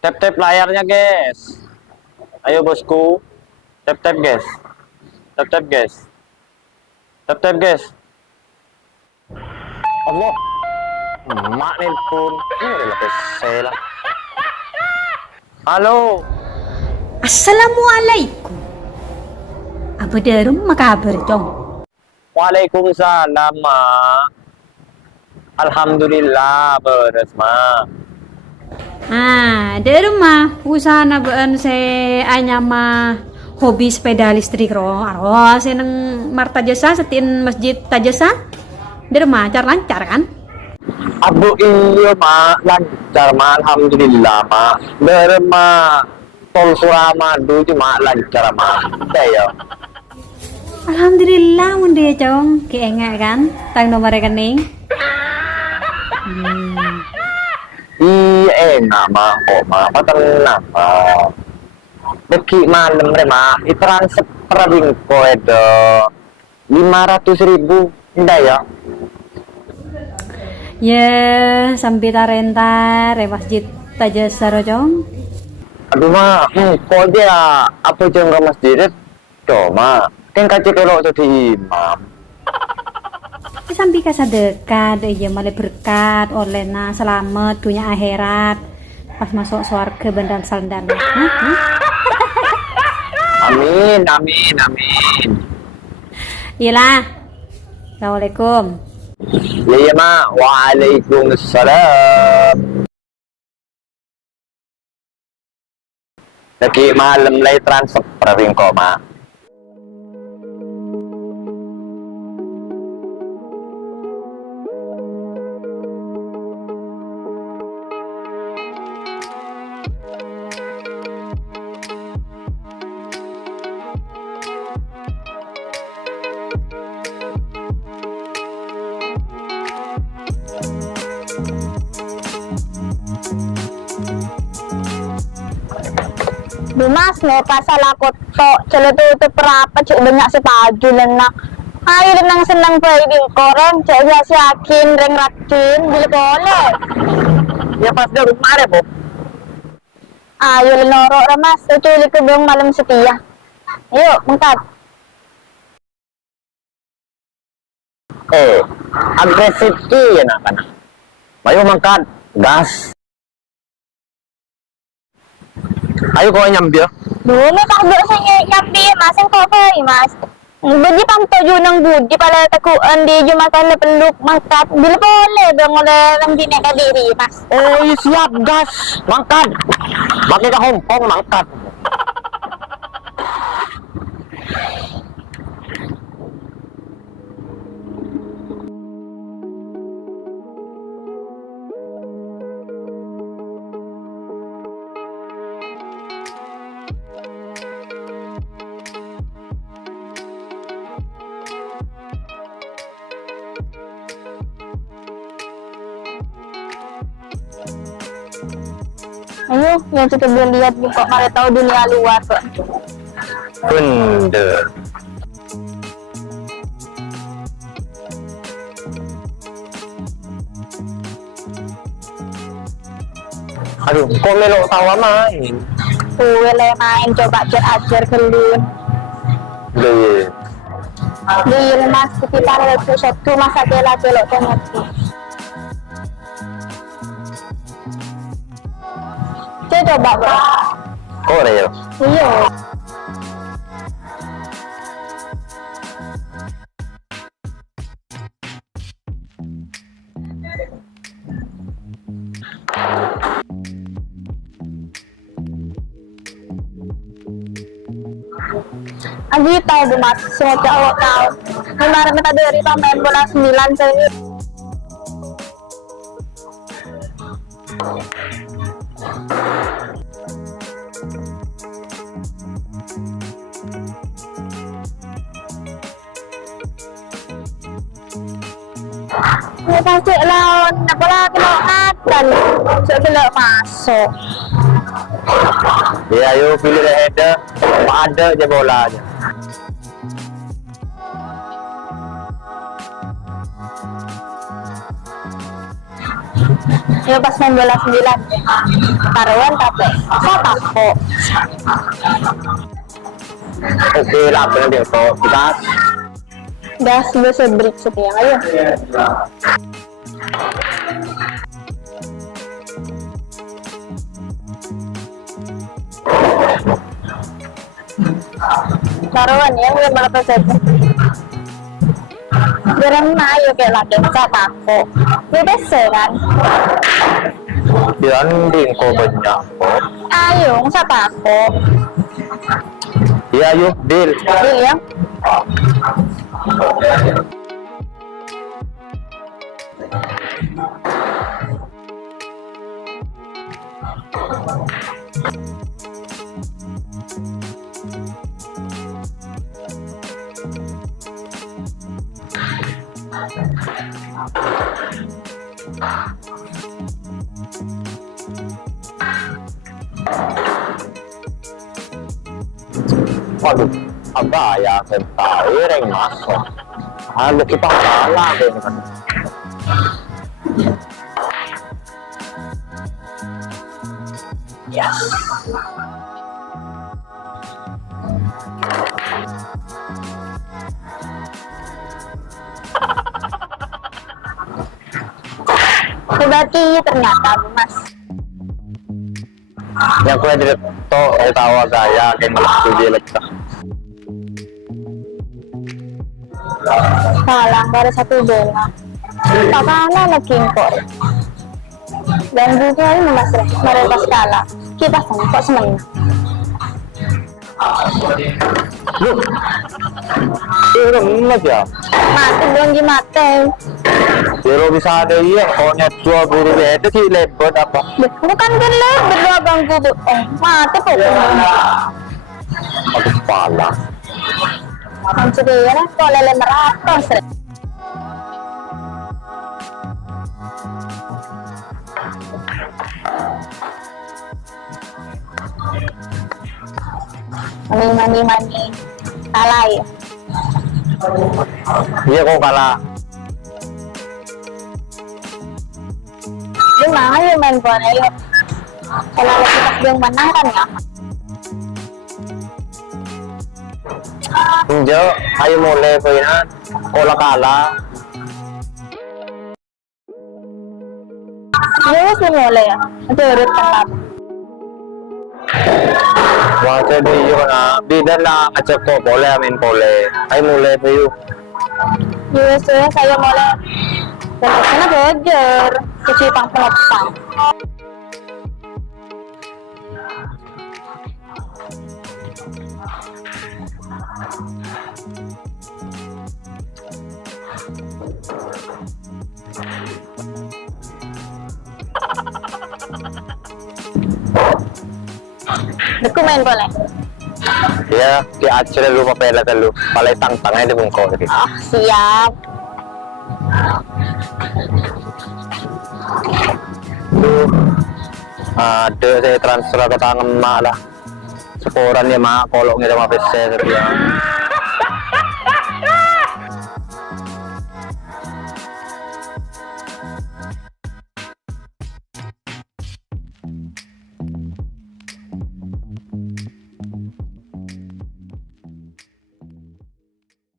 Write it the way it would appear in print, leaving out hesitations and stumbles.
Tap-tap layarnya, guys. Ayo, bosku. Tap-tap, guys. Tap-tap, guys. Tap-tap, guys. Allah. Mak nelpon. Ini udah PC lah. Halo. Assalamualaikum. Apa darum makabar dong? Waalaikumsalam, Mak. Alhamdulillah, beres, Mak. Darum mah usaha nabaan se anyama hobi sepeda listrik aro seneng marta jasa setin masjid tajasa. Darum mah lancar kan? Abu iya, Mak. Lancar, Mak. Alhamdulillah, Mak. Beres, Mak. Tol Suramadu cuma lancar, Mak. Ya. Alhamdulillah munde cong keenggak kan tang nomor rekening. Iya enak, Mak. Kok, Mak. Apa tenang, Mak. Beki malam re, Mak. Transfer bingko itu 500.000. Indah ya. Ya sampai tarenta re masjid tajasa rojong. Aduh, Mak. Kok aja apa jeng ke masjid? Cuma kan kaci kalau jadi imam. Sampai ka sedekah deh ya malah berkat olehna selamat dunia akhirat pas masuk surga bendan saldan. Amin, amin, amin. Iyalah. Assalamualaikum. Iya, Mak. Waalaikumsalam. Lagi malam lay transfer bingko, Mak. Dimas, may pasal ako to. Calo to perapat, cik banyak sepaju lenak. Ayo nang senang pwedeng koreng, cik biasa yakin, reng ratin, bila boleh. Ya pas dah rumah ada, Bu. Ayo lenorok lah mas, cuci ke belum malam setia. Yuk, mengkat. Agresif ya nak kana. Ayo mangkat, gas. Ayo kau nyambil. Dulu tak biasa nyapi, mas, yang kau mas. Budi pamtojo ng budi pala takuan di jumakan na peluk mangkat. Bila boleh dong oleh lang dinekadiri, mas. Siap gas, mangkat. Pakai ka hompong mangkat. Ayo, yang kita belum lihat nih kok malah tahu dunia luar kok. Bener. Aduh, kok melok tawa main? Boleh main coba ajar kelun. Deh. Di mas sekitar itu satu masa bela celok tengerti. Coba bro. Kok ada ya? Iya. Agi tahu bu mas, semoga Allah tahu. Kemarin kita dari pemain bola 9 saya. Pasti lawan bola kelihatan, sudah masuk. Ya, ayo pilih header. Ada aja bolanya. Yung pas ng bola 9. Karuan tapos sa tako. Okay, lahat na dito. Itas. Gas ba sa brick sa tiyan ngayon? Karuan yan, yung mga paset. Garang na ayo kayak lagi sa tako. Bebas kan? Yan din ko ba niya po? Ayong sa tako. Yeah, yun, deal. Iya. Waduh, abaya saya tahu yang masuk. Lalu kita kalah kan. Yes. Berarti ternyata Mas. Yang kue di to tawa gaya kayak malah studi lekta. Salah, baru 1 bola. Pakana nagkingkor. Dan juga ini Mas, mereka skala. Kita kok semenang. Loh, itu emas ya? Mati belum mati. Pero bisa ada iya, pokoknya 20 itu sih lebat apa? Bukan kan berdua bang kudu. Mati po. Aduh, kepala. Ang siguro, kalau lemaratos. Mani. Alay. Iya kok kalah. Yung mga yung man po na yun. Kalau kita yung menang kan ya. Hindi, ayo mulai po yan. Kola kala. Yung simula ya. Turut ka lang. Waktu di yun na, bidan na at ko, pole amin pole. Ay mulai po yun. Yung saya mulai. Tentu na Roger. Kecipang penopang. Dokumen boleh. Ya, di acara lu papela lu. Palay tang-tangay di mong ko. Siap. Ada saya transfer ke tangan mak lah. Seporan ya mak, kolok ngira mah pesen.